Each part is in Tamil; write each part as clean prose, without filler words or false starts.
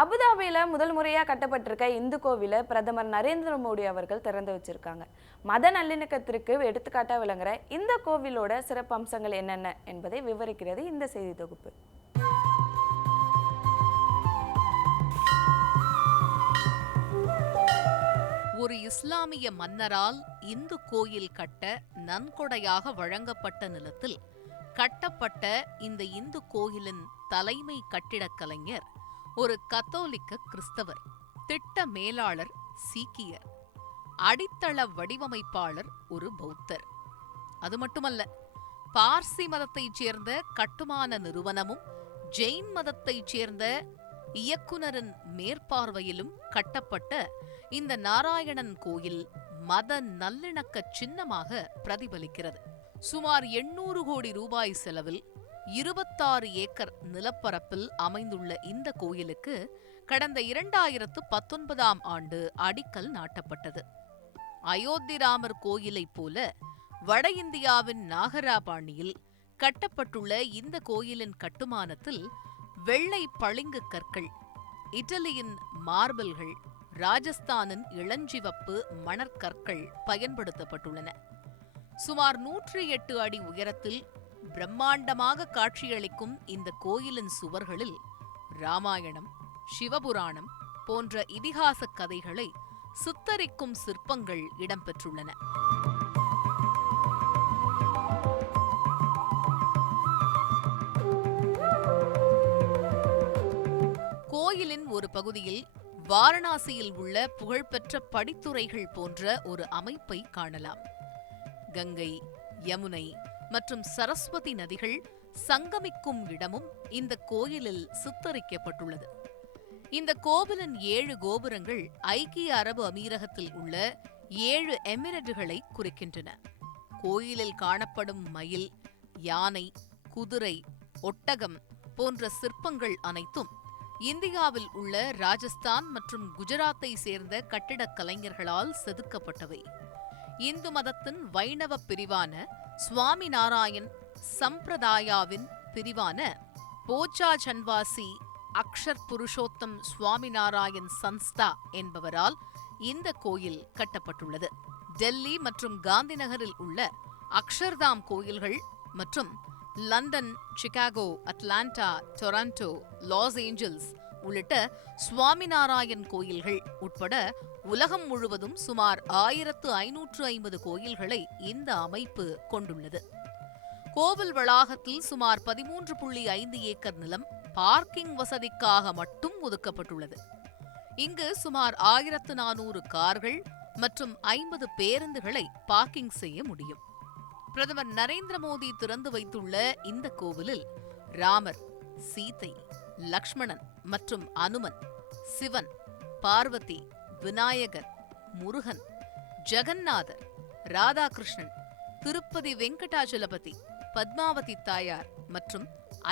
அபுதாபியில முதல் முறையா கட்டப்பட்டிருக்க இந்து கோவிலை பிரதமர் நரேந்திர மோடி அவர்கள் திறந்து வச்சிருக்காங்க. மத நல்லிணக்கத்திற்கு எடுத்துக்காட்டா விளங்குற இந்த கோவிலோட சிறப்பு அம்சங்கள் என்னென்ன என்பதை விவரிக்கிறது இந்த செய்தி தொகுப்பு. ஒரு இஸ்லாமிய மன்னரால் இந்து கோயில் கட்ட நன்கொடையாக வழங்கப்பட்ட நிலத்தில் கட்டப்பட்ட இந்த இந்து கோயிலின் தலைமை கட்டிடக் கலைஞர் ஒரு கத்தோலிக்க கிறிஸ்தவர், திட்ட மேலாளர் சீக்கியர், அடித்தள வடிவமைப்பாளர் ஒரு பௌத்தர். அது மட்டுமல்ல, பார்சி மதத்தைச் சேர்ந்த கட்டுமான நிறுவனமும் ஜெயின் மதத்தைச் சேர்ந்த இயக்குனரின் மேற்பார்வையிலும் கட்டப்பட்ட இந்த நாராயணன் கோயில் மத நல்லிணக்க சின்னமாக பிரதிபலிக்கிறது. சுமார் 800 கோடி ரூபாய் செலவில் 26 ஏக்கர் நிலப்பரப்பில் அமைந்துள்ள இந்த கோயிலுக்கு கடந்த 2019ஆம் ஆண்டு அடிக்கல் நாட்டப்பட்டது. அயோத்தி ராமர் கோயிலைப் போல வட இந்தியாவின் நாகராபாணியில் கட்டப்பட்டுள்ள இந்த கோயிலின் கட்டுமானத்தில் வெள்ளை பளிங்கு கற்கள், இட்டலியின் மார்பிள்கள், ராஜஸ்தானின் இளஞ்சிவப்பு மணற்கற்கள் பயன்படுத்தப்பட்டுள்ளன. சுமார் 108 அடி உயரத்தில் பிரம்மாண்டமாக காட்சியளிக்கும் இந்த கோயிலின் சுவர்களில் ராமாயணம், சிவபுராணம் போன்ற இதிகாச கதைகளை சித்தரிக்கும் சிற்பங்கள் இடம்பெற்றுள்ளன. கோயிலின் ஒரு பகுதியில் வாரணாசியில் உள்ள புகழ்பெற்ற படித்துறைகள் போன்ற ஒரு அமைப்பை காணலாம். கங்கை, யமுனை மற்றும் சரஸ்வதி நதிகள் சங்கமிக்கும் இடமும் இந்த கோயிலில் சித்தரிக்கப்பட்டுள்ளது. இந்த கோவிலின் 7 கோபுரங்கள் ஐக்கிய அரபு அமீரகத்தில் உள்ள 7 எமிரேட்டுகளை குறிக்கின்றன. கோயிலில் காணப்படும் மயில், யானை, குதிரை, ஒட்டகம் போன்ற சிற்பங்கள் அனைத்தும் இந்தியாவில் உள்ள ராஜஸ்தான் மற்றும் குஜராத்தை சேர்ந்த கட்டிடக் கலைஞர்களால் செதுக்கப்பட்டவை. இந்து மதத்தின் வைணவ பிரிவான சுவாமி நாராயண் சம்பிரதாயாவின் பிரிவான போச்சா சன்வாசி அக்ஷர் புருஷோத்தம் சுவாமிநாராயண் சன்ஸ்தா என்பவரால் இந்த கோயில் கட்டப்பட்டுள்ளது. டெல்லி மற்றும் காந்தி நகரில் உள்ள அக்ஷர்தாம் கோயில்கள் மற்றும் London, Chicago, Atlanta, Toronto, Los Angeles உள்ளிட்ட சுவாமிநாராயண் கோயில்கள் உட்பட உலகம் முழுவதும் சுமார் 1550 கோயில்களை இந்த அமைப்பு கொண்டுள்ளது. கோவில் வளாகத்தில் சுமார் 13.5 ஏக்கர் நிலம் பார்க்கிங் வசதிக்காக மட்டும் ஒதுக்கப்பட்டுள்ளது. இங்கு சுமார் 1400 கார்கள் மற்றும் 50 பேருந்துகளை பார்க்கிங் செய்ய முடியும். பிரதமர் நரேந்திர மோடி திறந்து வைத்துள்ள இந்த கோவிலில் ராமர், சீதை, லக்ஷ்மணன் மற்றும் அனுமன், சிவன், பார்வதி, விநாயகர், முருகன், ஜெகந்நாதர், ராதாகிருஷ்ணன், திருப்பதி வெங்கடாஜலபதி, பத்மாவதி தாயார் மற்றும்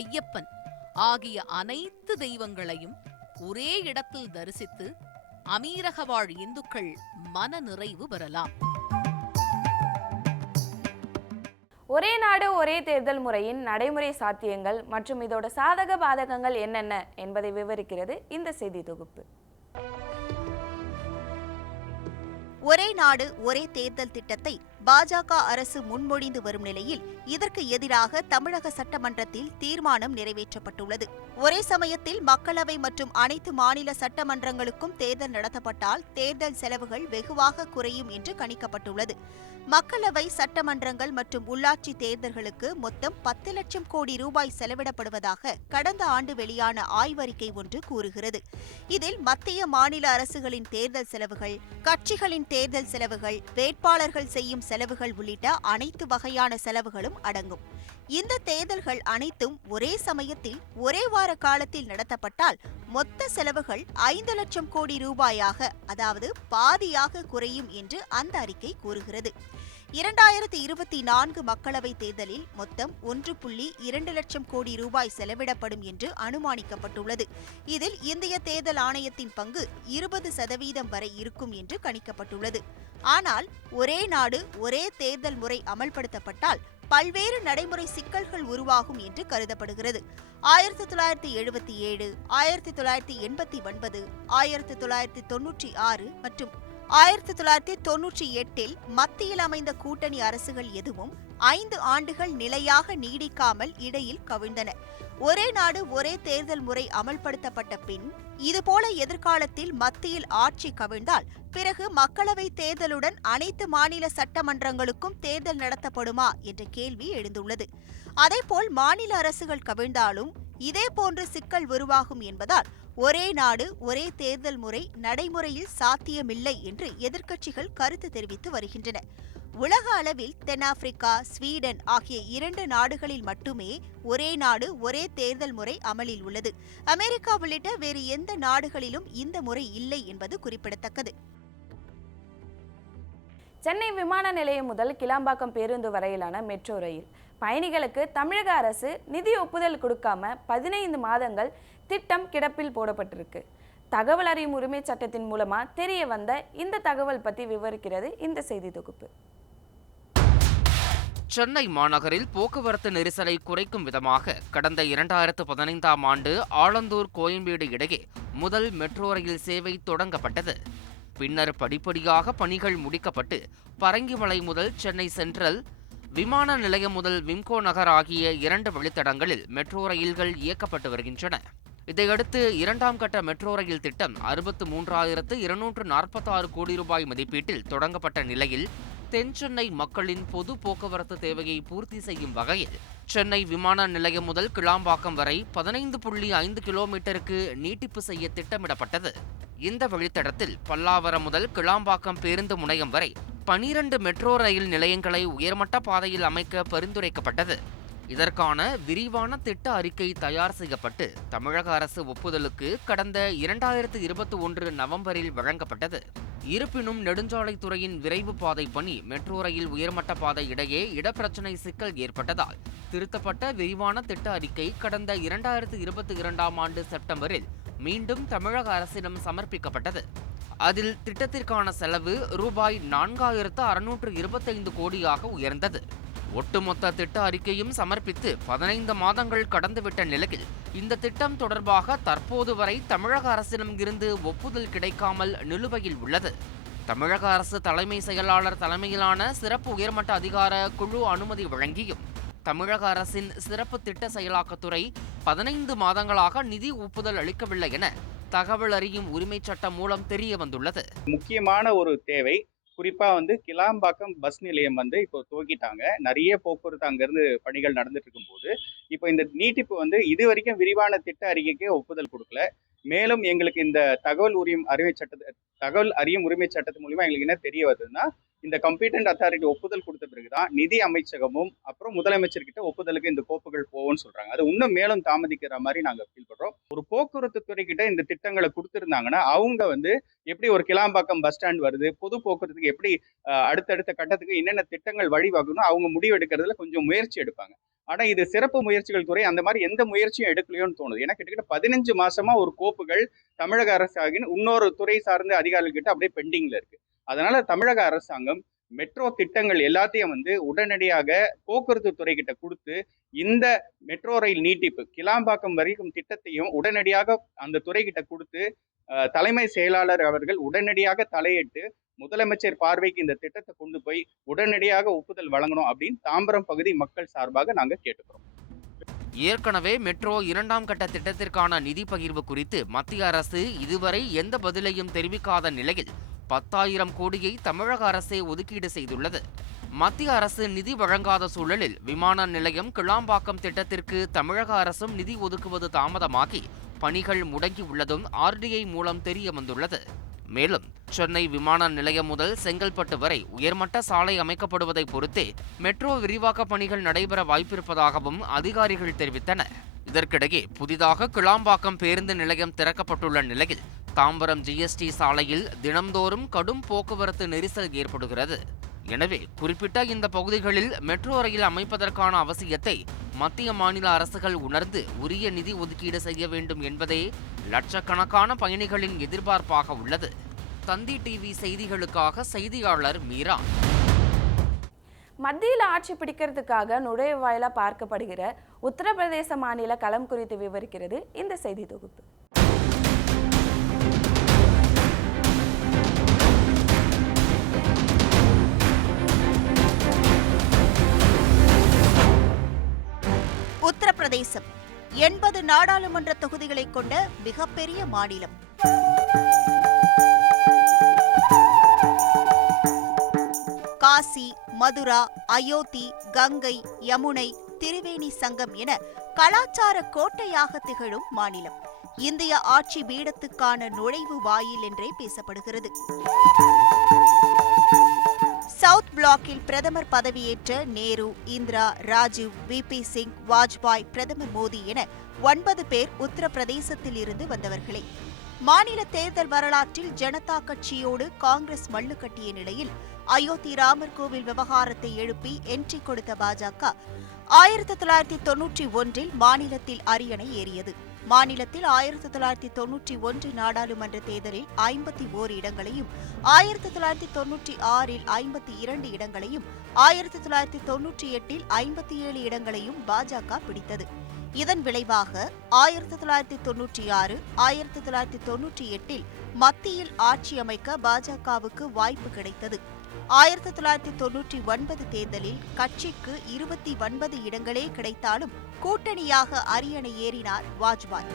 ஐயப்பன் ஆகிய அனைத்து தெய்வங்களையும் ஒரே இடத்தில் தரிசித்து அமீரக வாழ் இந்துக்கள் மன நிறைவு பெறலாம். ஒரே நாடு ஒரே தேர்தல் முறையின் நடைமுறை சாத்தியங்கள் மற்றும் இதோட சாதக பாதகங்கள் என்னென்ன என்பதை விவரிக்கிறது இந்த செய்தி தொகுப்பு. ஒரே நாடு ஒரே தேர்தல் திட்டத்தை பாஜக அரசு முன்மொழிந்து வரும் நிலையில் இதற்கு எதிராக தமிழக சட்டமன்றத்தில் தீர்மானம் நிறைவேற்றப்பட்டுள்ளது. ஒரே சமயத்தில் மக்களவை மற்றும் அனைத்து மாநில சட்டமன்றங்களுக்கும் தேர்தல் நடத்தப்பட்டால் தேர்தல் செலவுகள் வெகுவாக குறையும் என்று கணிக்கப்பட்டுள்ளது. மக்களவை, சட்டமன்றங்கள் மற்றும் உள்ளாட்சி தேர்தல்களுக்கு மொத்தம் 10 லட்சம் கோடி ரூபாய் செலவிடப்படுவதாக கடந்த ஆண்டு வெளியான ஆய்வறிக்கை ஒன்று கூறுகிறது. இதில் மத்திய, மாநில அரசுகளின் தேர்தல் செலவுகள், கட்சிகளின் தேர்தல் செலவுகள், வேட்பாளர்கள் செய்யும் செலவுகள் உள்ளிட்ட அனைத்து வகையான செலவுகளும் அடங்கும். இந்த தேர்தல்கள் அனைத்தும் ஒரே சமயத்தில் ஒரே வார காலத்தில் நடத்தப்பட்டால் மொத்த செலவுகள் 5 லட்சம் கோடி ரூபாயாக, அதாவது பாதியாக குறையும் என்று அந்த அறிக்கை கூறுகிறது. 2024 மக்களவைத் தேர்தலில் மொத்தம் 1.2 லட்சம் கோடி ரூபாய் செலவிடப்படும் என்று அனுமானிக்கப்பட்டுள்ளது. இதில் இந்திய தேர்தல் ஆணையத்தின் பங்கு 20% வரை இருக்கும் என்று கணிக்கப்பட்டுள்ளது. ஆனால் ஒரே நாடு ஒரே தேர்தல் முறை அமல்படுத்தப்பட்டால் பல்வேறு நடைமுறை சிக்கல்கள் உருவாகும் என்று கருதப்படுகிறது. 1977, 1989, 1996 மற்றும் 1998 மத்தியில் அமைந்த கூட்டணி அரசுகள் எதுவும் 5 ஆண்டுகள் நிலையாக நீடிக்காமல் இடையில் கவிழ்ந்தன. ஒரே நாடு ஒரே தேர்தல் முறை அமல்படுத்தப்பட்ட பின் இதுபோல எதிர்காலத்தில் மத்தியில் ஆட்சி கவிழ்ந்தால் பிறகு மக்களவை தேர்தலுடன் அனைத்து மாநில சட்டமன்றங்களுக்கும் தேர்தல் நடத்தப்படுமா என்ற கேள்வி எழுந்துள்ளது. அதேபோல் மாநில அரசுகள் கவிழ்ந்தாலும் இதேபோன்ற சிக்கல் உருவாகும் என்பதால் ஒரே நாடு ஒரே தேர்தல் முறை நடைமுறையில் சாத்தியமில்லை என்று எதிர்க்கட்சிகள் கருத்து தெரிவித்து வருகின்றன. உலக அளவில் தென்னாப்பிரிக்கா, ஸ்வீடன் ஆகிய 2 நாடுகளில் மட்டுமே ஒரே நாடு ஒரே தேர்தல் முறை அமலில் உள்ளது. அமெரிக்கா உள்ளிட்ட வேறு எந்த நாடுகளிலும் இந்த முறை இல்லை என்பது குறிப்பிடத்தக்கது. சென்னை விமான நிலையம் முதல் கிளாம்பாக்கம் பேருந்து வரையிலான மெட்ரோ ரயில் பயணிகளுக்கு தமிழக அரசு நிதி ஒப்புதல் கொடுக்காம 15 மாதங்கள் திட்டம் கிடப்பில் போடப்பட்டிருக்கு. தகவல் அறியும் உரிமை சட்டத்தின் மூலமா தெரிய வந்த இந்த தகவல் பற்றி விவரிக்கிறது இந்த செய்தி தொகுப்பு. சென்னை மாநகரில் போக்குவரத்து நெரிசலை குறைக்கும் விதமாக கடந்த 2015ஆம் ஆண்டு ஆலந்தூர் கோயம்பேடு இடையே முதல் மெட்ரோ ரயில் சேவை தொடங்கப்பட்டது. பின்னர் படிப்படியாக பணிகள் முடிக்கப்பட்டு பரங்கிமலை முதல் சென்னை சென்ட்ரல், விமான நிலையம் முதல் விம்கோ நகர் ஆகிய 2 வழித்தடங்களில் மெட்ரோ ரயில்கள் இயக்கப்பட்டு வருகின்றன. இதையடுத்து 2ஆம் கட்ட மெட்ரோ ரயில் திட்டம் 63,246 கோடி ரூபாய் மதிப்பீட்டில் தொடங்கப்பட்ட நிலையில் தென் சென்னை மக்களின் பொது போக்குவரத்து தேவையை பூர்த்தி செய்யும் வகையில் சென்னை விமான நிலையம் முதல் கிளாம்பாக்கம் வரை 15.5 கிலோமீட்டருக்கு நீட்டிப்பு செய்ய திட்டமிடப்பட்டது. இந்த வழித்தடத்தில் பல்லாவரம் முதல் கிளாம்பாக்கம் பேருந்து முனையம் வரை 12 மெட்ரோ ரயில் நிலையங்களை உயர்மட்ட பாதையில் அமைக்க பரிந்துரைக்கப்பட்டது. இதற்கான விரிவான திட்ட அறிக்கை தயார் செய்யப்பட்டு தமிழக அரசு ஒப்புதலுக்கு கடந்த 2021 நவம்பரில் வழங்கப்பட்டது. இருப்பினும் நெடுஞ்சாலைத்துறையின் விரைவு பாதை பணி, மெட்ரோ ரயில் உயர்மட்ட பாதை இடையே இடப்பிரச்சினை சிக்கல் ஏற்பட்டதால் திருத்தப்பட்ட விரிவான திட்ட அறிக்கை கடந்த 2022ஆம் ஆண்டு செப்டம்பரில் மீண்டும் தமிழக அரசிடம் சமர்ப்பிக்கப்பட்டது. அதில் திட்டத்திற்கான செலவு ரூபாய் 4,625 கோடியாக உயர்ந்தது. ஒட்டுமொத்த திட்ட அறிக்கையும் சமர்ப்பித்து 15 மாதங்கள் கடந்துவிட்ட நிலையில் இந்த திட்டம் தொடர்பாக தற்போது வரை தமிழக அரசிடம் இருந்து ஒப்புதல் கிடைக்காமல் நிலுவையில் உள்ளது. தமிழக அரசு தலைமை செயலாளர் தலைமையிலான சிறப்பு உயர்மட்ட அதிகார குழு அனுமதி வழங்கியும் தமிழக அரசின் சிறப்பு திட்ட செயலாக்கத்துறை 15 மாதங்களாக நிதி ஒப்புதல் அளிக்கவில்லை என தகவல் அறியும் உரிமை சட்டம் மூலம் தெரிய வந்துள்ளது. முக்கியமான ஒரு தேவை, குறிப்பா கிளாம்பாக்கம் பஸ் நிலையம் இப்போ துவக்கிட்டாங்க. நிறைய போக்குவரத்து அங்கிருந்து பணிகள் நடந்துட்டு இருக்கும் போது இப்போ இந்த நீட்டிப்பு இது வரைக்கும் விரிவான திட்ட அறிக்கைக்கே ஒப்புதல் கொடுக்கல. மேலும் எங்களுக்கு இந்த தகவல் அறியும் உரிமை சட்டத்து மூலமா எங்களுக்கு என்ன தெரிய வருதுன்னா, இந்த கம்பீட்டன்ட் அத்தாரிட்டி ஒப்புதல் கொடுத்த பிறகுதான் நிதி அமைச்சகமும் அப்புறம் முதலமைச்சர்கிட்ட ஒப்புதலுக்கு இந்த கோப்புகள் போகும்னு சொல்றாங்க. அது இன்னும் மேலும் தாமதிக்கிற மாதிரி நாங்க ஃபீல் பண்றோம். ஒரு போக்குவரத்து துறை கிட்ட இந்த திட்டங்களை கொடுத்திருந்தாங்கன்னா அவங்க எப்படி ஒரு கிளாம்பாக்கம் பஸ் ஸ்டாண்ட் வருது, பொது போக்குவரத்துக்கு எப்படி அடுத்தடுத்த கட்டத்துக்கு என்னென்ன திட்டங்கள் வழிவகுக்கணும் அவங்க முடிவெடுக்கிறதுல கொஞ்சம் முயற்சி எடுப்பாங்க. ஆனா இது சிறப்பு முயற்சிகள் துறை அந்த மாதிரி எந்த முயற்சியும் எடுக்கலையோன்னு தோணுது. ஏன்னா கிட்டத்தட்ட 15 மாசமா ஒரு கோப்புகள் தமிழக அரசாங்கின் இன்னொரு துறை சார்ந்த அதிகாரிகள் கிட்ட அப்படியே பெண்டிங்ல இருக்கு. அதனால தமிழக அரசாங்கம் மெட்ரோ திட்டங்கள் எல்லாத்தையும் உடனடியாக போக்குவரத்து துறை கிட்ட கொடுத்து இந்த மெட்ரோ ரயில் நீட்டிப்பு கிளாம்பாக்கம் வரைக்கும் திட்டத்தையும் உடனடியாக அந்த துறை கிட்ட கொடுத்து தலைமை செயலாளர் அவர்கள் உடனடியாக தலையிட்டு முதலமைச்சர் பார்வைக்கு இந்த திட்டத்தை கொண்டு போய் உடனடியாக ஒப்புதல் வழங்கணும் அப்படின்னு தாம்பரம் பகுதி மக்கள் சார்பாக நாங்க கேட்டுக்கிறோம். ஏற்கனவே மெட்ரோ 2ஆம் கட்ட திட்டத்திற்கான நிதி பகிர்வு குறித்து மத்திய அரசு இதுவரை எந்த பதிலையும் தெரிவிக்காத நிலையில் 10,000 கோடியை தமிழக அரசே ஒதுக்கீடு செய்துள்ளது. மத்திய அரசு நிதி வழங்காத சூழலில் விமான நிலையம் கிளாம்பாக்கம் திட்டத்திற்கு தமிழக அரசும் நிதி ஒதுக்குவது தாமதமாகி பணிகள் முடங்கி உள்ளதும் RDI மூலம் தெரிய வந்துள்ளது. மேலும் சென்னை விமான நிலையம் முதல் செங்கல்பட்டு வரை உயர்மட்ட சாலை அமைக்கப்படுவதை பொறுத்தே மெட்ரோ விரிவாக்க பணிகள் நடைபெற வாய்ப்பிருப்பதாகவும் அதிகாரிகள் தெரிவித்தனர். இதற்கிடையே புதிதாக கிளாம்பாக்கம் பேருந்து நிலையம் திறக்கப்பட்டுள்ள நிலையில் தாம்பரம் GST சாலையில் தினம்தோறும் கடும் போக்குவரத்து நெரிசல் ஏற்படுகிறது. எனவே குறிப்பிட்ட இந்த பகுதிகளில் மெட்ரோ ரயில் அமைப்பதற்கான அவசியத்தை மத்திய மாநில அரசுகள் உணர்ந்து உரிய நிதி ஒதுக்கீடு செய்ய வேண்டும் என்பதே லட்சக்கணக்கான பயணிகளின் எதிர்பார்ப்பாக உள்ளது. தந்தி TV செய்திகளுக்காக செய்தியாளர் மீரா. மத்தியில் ஆட்சி பிடிக்கிறதுக்காக நுழைவாயிலா பார்க்கப்படுகிற உத்தரப்பிரதேச மாநில களம் குறித்து விவரிக்கிறது இந்த செய்தி தொகுப்பு. உத்தரப்பிரதேசம் 80 நாடாளுமன்ற தொகுதிகளை கொண்ட மிகப்பெரிய மாநிலம். காசி, மதுரா, அயோத்தி, கங்கை, யமுனை, திரிவேணி சங்கம் என கலாச்சார கோட்டையாக திகழும் மாநிலம். இந்திய ஆட்சி பீடத்துக்கான நுழைவு வாயில் என்றே பேசப்படுகிறது. சவுத் பிளாக்கில் பிரதமர் பதவியேற்ற நேரு, இந்திரா, ராஜீவ், விபி சிங், வாஜ்பாய், பிரதமர் மோடி என 9 பேர் உத்தரப்பிரதேசத்தில் இருந்து வந்தவர்களே. மாநில தேர்தல் வரலாற்றில் ஜனதா கட்சியோடு காங்கிரஸ் மல்லு கட்டிய நிலையில் அயோத்தி ராமர் கோவில் விவகாரத்தை எழுப்பி என்ட்ரி கொடுத்த பாஜக 1991 மாநிலத்தில் அரியணை ஏறியது. மாநிலத்தில் 1991 நாடாளுமன்ற தேர்தலில் 51 இடங்களையும், 1996 52 இடங்களையும், 1998 57 இடங்களையும் பாஜக பிடித்தது. இதன் விளைவாக 1996, 1998 மத்தியில் ஆட்சி அமைக்க பாஜகவுக்கு வாய்ப்பு கிடைத்தது. 1999 தேர்தலில் கட்சிக்கு 29 இடங்களே கிடைத்தாலும் கூட்டணியாக அரியணை ஏறினார் வாஜ்பாய்.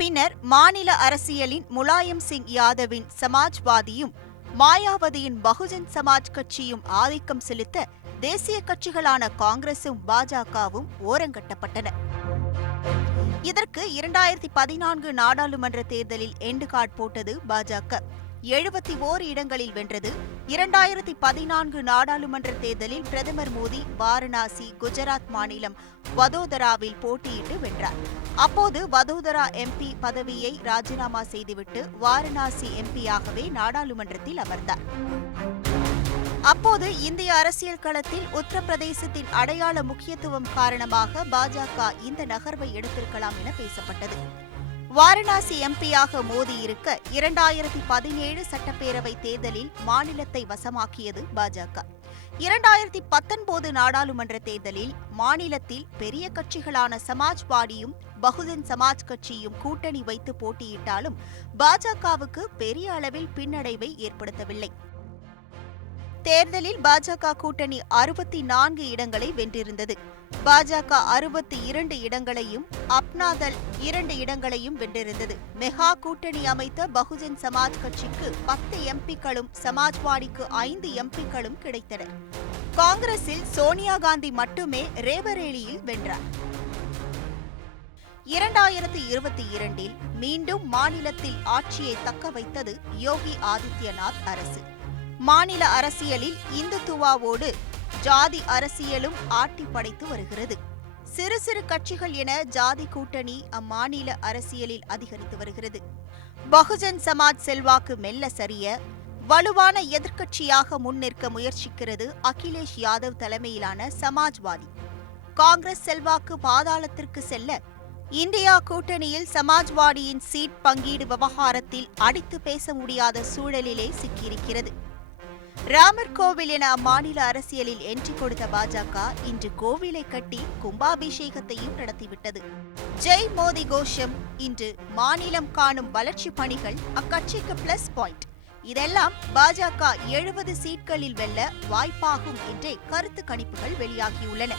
பின்னர் மாநில அரசியலின் முலாயம் சிங் யாதவின் சமாஜ்வாதியும் மாயாவதியின் பகுஜன் சமாஜ் கட்சியும் ஆதிக்கம் செலுத்த தேசிய கட்சிகளான காங்கிரசும் பாஜகவும் ஓரங்கட்டப்பட்டன. இதற்கு 2014 நாடாளுமன்ற தேர்தலில் எண்டு கார்டு போட்டது பாஜக. 71 இடங்களில் வென்றது. 2014 நாடாளுமன்ற தேர்தலில் பிரதமர் மோடி வாரணாசி, குஜராத் மாநிலம் வதோதராவில் போட்டியிட்டு வென்றார். அப்போது வதோதரா எம்பி பதவியை ராஜினாமா செய்துவிட்டு வாரணாசி எம்பியாகவே நாடாளுமன்றத்தில் அமர்ந்தார். அப்போது இந்திய அரசியல் களத்தில் உத்தரப்பிரதேசத்தின் அடையாள முக்கியத்துவம் காரணமாக பாஜக இந்த நகர்வை எடுத்திருக்கலாம் என பேசப்பட்டது. வாரணாசி எம்பியாக மோடி இருக்க 2017 சட்டப்பேரவை தேர்தலில் மாநிலத்தை வசமாக்கியது பாஜக. 2019 நாடாளுமன்ற தேர்தலில் மாநிலத்தில் பெரிய கட்சிகளான சமாஜ்வாடியும் பகுஜன் சமாஜ் கட்சியும் கூட்டணி வைத்து போட்டியிட்டாலும் பாஜகவுக்கு பெரிய அளவில் பின்னடைவை ஏற்படுத்தவில்லை. தேர்தலில் பாஜக கூட்டணி 64 இடங்களை வென்றிருந்தது. பாஜக 62 இடங்களையும், அப்னாதல் 2 இடங்களையும் வென்றிருந்தது. மெகா கூட்டணி அமைத்த பகுஜன் சமாஜ் கட்சிக்கு 10 எம்பிக்களும், சமாஜ்வாடிக்கு 5 எம்பிக்களும் கிடைத்தன. காங்கிரஸில் சோனியா காந்தி மட்டுமே ரேபரேலியில் வென்றார். 2022 மீண்டும் மாநிலத்தில் ஆட்சியை தக்க வைத்தது யோகி ஆதித்யநாத் அரசு. மாநில அரசியலில் இந்துத்துவாவோடு ஜாதி அரசியலும் ஆட்டி படைத்து வருகிறது. சிறு சிறு கட்சிகள் என ஜாதி கூட்டணி அம்மாநில அரசியலில் அதிகரித்து வருகிறது. பகுஜன் சமாஜ் செல்வாக்கு மெல்ல சரிய வலுவான எதிர்க்கட்சியாக முன்னிற்க முயற்சிக்கிறது அகிலேஷ் யாதவ் தலைமையிலான சமாஜ்வாதி. காங்கிரஸ் செல்வாக்கு பாதாளத்திற்கு செல்ல இந்தியா கூட்டணியில் சமாஜ்வாடியின் சீட் பங்கீடு விவகாரத்தில் அடித்து பேச முடியாத சூழலிலே சிக்கியிருக்கிறது. ராமர் கோவில் என அம்மாநில அரசியலில் என்ட்ரி கொடுத்த பாஜக இன்று கோவிலை கட்டி கும்பாபிஷேகத்தையும் நடத்திவிட்டது. ஜெய் மோடி கோஷம் இன்று மாநிலம் காணும் வளர்ச்சி பணிகள் அக்கட்சிக்கு பிளஸ் பாயிண்ட். இதெல்லாம் பாஜக 70 சீட்களில் வெல்ல வாய்ப்பாகும் என்றே கருத்து கணிப்புகள் வெளியாகியுள்ளன.